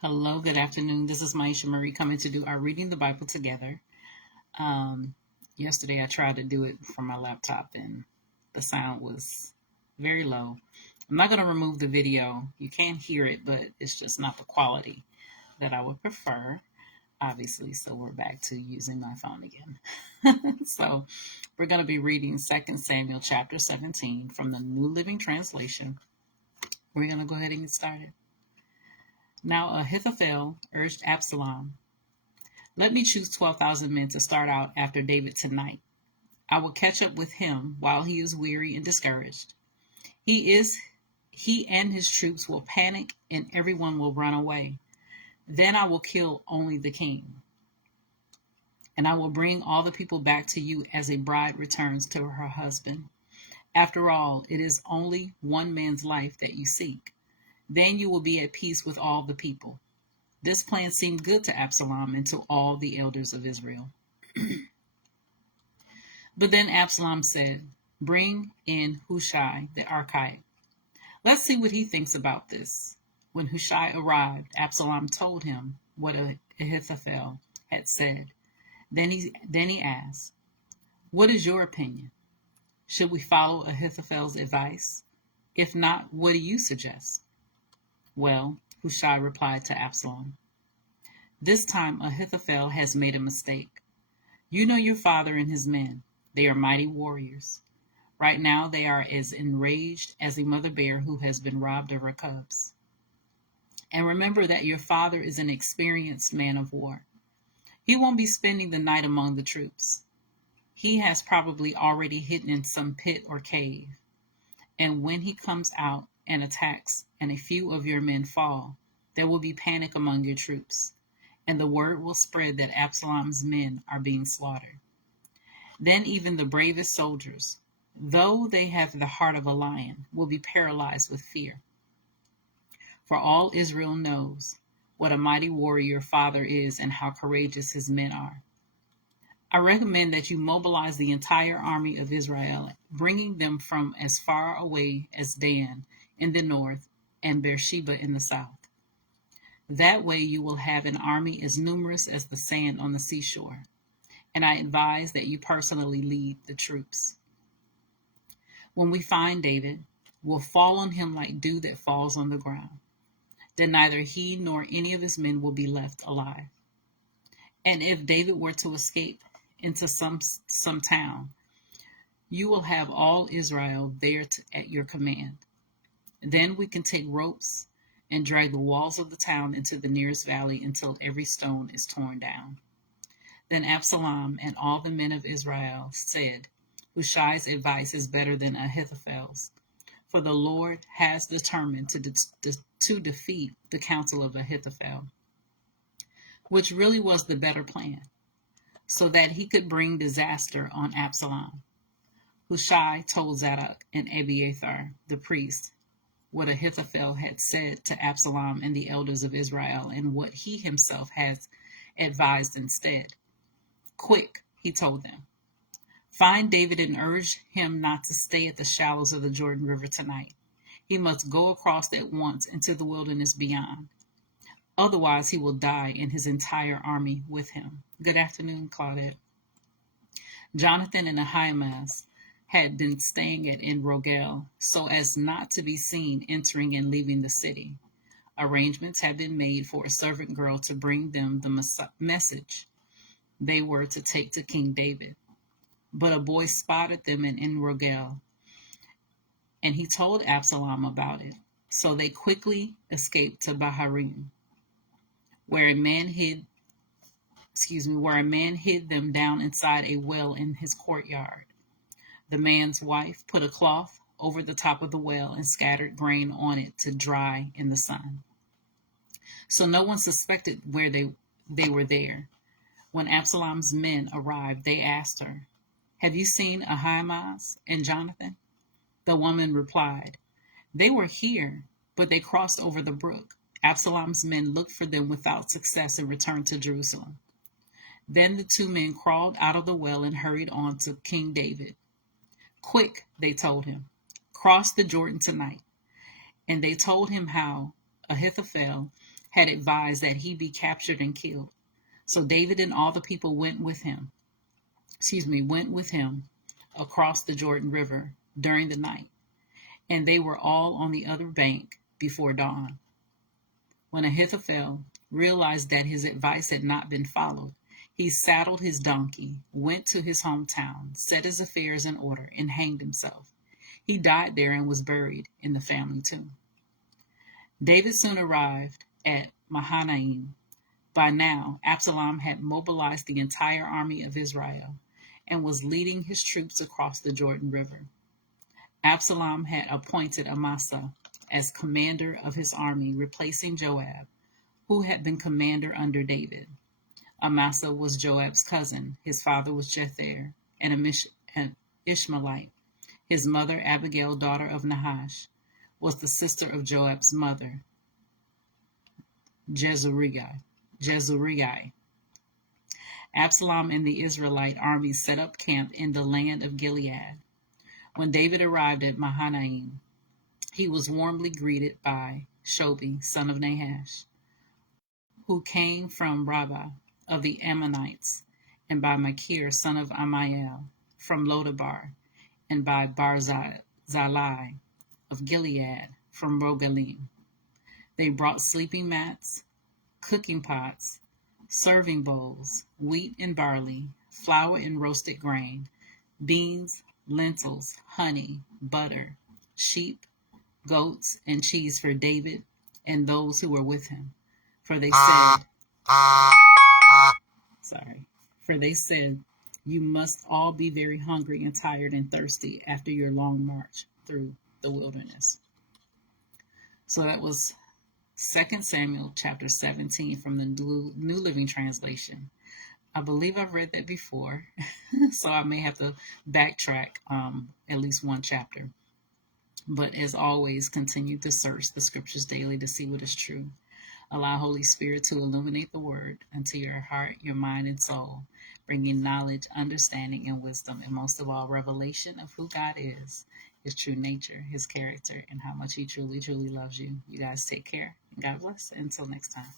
Hello, good afternoon. This is Myesha Marie coming to do our Reading the Bible together. Um, Yesterday I tried to do it from my laptop and the sound was very low. I'm not going to remove the video. You can hear it, but it's just not the quality that I would prefer, obviously. So we're back to using my phone again. So we're going to be reading 2 Samuel chapter 17 from the New Living Translation. We're going to go ahead and get started. Now Ahithophel urged Absalom, "Let me choose 12,000 men to start out after David tonight. I will catch up with him while he is weary and discouraged. He and his troops will panic and everyone will run away. Then I will kill only the king. And I will bring all the people back to you as a bride returns to her husband. After all, it is only one man's life that you seek. Then you will be at peace with all the people." This plan seemed good to Absalom and to all the elders of Israel. But then Absalom said, "Bring in Hushai the Archite. Let's see what he thinks about this." When Hushai arrived, Absalom told him what Ahithophel had said. Then he asked, "What is your opinion? Should we follow Ahithophel's advice? If not, what do you suggest?" "Well," Hushai replied to Absalom, "this time Ahithophel has made a mistake. You know your father and his men. They are mighty warriors. Right now they are as enraged as a mother bear who has been robbed of her cubs. And remember that your father is an experienced man of war. He won't be spending the night among the troops. He has probably already hidden in some pit or cave. And when he comes out and attacks and a few of your men fall, there will be panic among your troops, and the word will spread that Absalom's men are being slaughtered. Then even the bravest soldiers, though they have the heart of a lion, will be paralyzed with fear. For all Israel knows what a mighty warrior your father is and how courageous his men are. I recommend that you mobilize the entire army of Israel, bringing them from as far away as Dan in the north and Beersheba in the south. That way you will have an army as numerous as the sand on the seashore, and I advise that you personally lead the troops. When we find David, we'll fall on him like dew that falls on the ground. Then neither he nor any of his men will be left alive. And if David were to escape into some town, you will have all Israel there at your command. Then we can take ropes and drag the walls of the town into the nearest valley until every stone is torn down." Then Absalom and all the men of Israel said, "Hushai's advice is better than Ahithophel's, for the Lord has determined to defeat the counsel of Ahithophel," which really was the better plan, so that he could bring disaster on Absalom. Hushai told Zadok and Abiathar, the priest, what Ahithophel had said to Absalom and the elders of Israel and what he himself has advised instead. "Quick," he told them, "find David and urge him not to stay at the shallows of the Jordan River tonight. He must go across at once into the wilderness beyond. Otherwise, he will die and his entire army with him." Good afternoon, Claudette. Jonathan and Ahimaaz had been staying at En Rogel so as not to be seen entering and leaving the city. Arrangements had been made for a servant girl to bring them the message they were to take to King David. But a boy spotted them in En Rogel, and he told Absalom about it. So they quickly escaped to Baharim, where a man hid them down inside a well in his courtyard. The man's wife put a cloth over the top of the well and scattered grain on it to dry in the sun. So no one suspected where they were there. When Absalom's men arrived, they asked her, "Have you seen Ahimaaz and Jonathan?" The woman replied, "They were here, but they crossed over the brook." Absalom's men looked for them without success and returned to Jerusalem. Then the two men crawled out of the well and hurried on to King David. "Quick," they told him, "cross the Jordan tonight." And they told him how Ahithophel had advised that he be captured and killed. So David and all the people went with him across the Jordan River during the night, and they were all on the other bank before dawn. When Ahithophel realized that his advice had not been followed, he saddled his donkey, went to his hometown, set his affairs in order, and hanged himself. He died there and was buried in the family tomb. David soon arrived at Mahanaim. By now, Absalom had mobilized the entire army of Israel and was leading his troops across the Jordan River. Absalom had appointed Amasa as commander of his army, replacing Joab, who had been commander under David. Amasa was Joab's cousin. His father was Jether, an Ishmaelite. His mother, Abigail, daughter of Nahash, was the sister of Joab's mother, Jezreeli. Absalom and the Israelite army set up camp in the land of Gilead. When David arrived at Mahanaim, he was warmly greeted by Shobi, son of Nahash, who came from Rabbah of the Ammonites, and by Machir, son of Amiel, from Lodabar, and by Barzillai of Gilead, from Rogelim. They brought sleeping mats, cooking pots, serving bowls, wheat and barley, flour and roasted grain, beans, lentils, honey, butter, sheep, goats, and cheese for David and those who were with him. For they said, you must all be very hungry and tired and thirsty after your long march through the wilderness. So that was 2 Samuel chapter 17 from the New Living Translation. I believe I've read that before, so I may have to backtrack at least one chapter. But as always, continue to search the scriptures daily to see what is true. Allow Holy Spirit to illuminate the word into your heart, your mind, and soul, bringing knowledge, understanding, and wisdom, and most of all, revelation of who God is, his true nature, his character, and how much he truly, truly loves you. You guys take care, and God bless. Until next time.